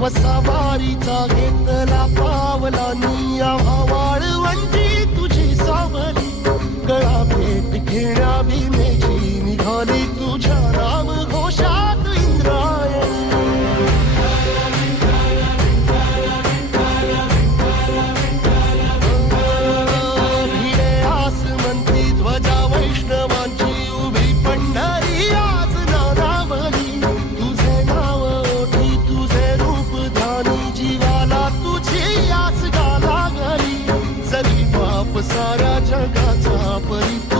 वसावारीचा घेतला पावलानी आवाळ वंजी तुझी सावली गळा भेट घेण्या सारा जगाचा परिपूर्ण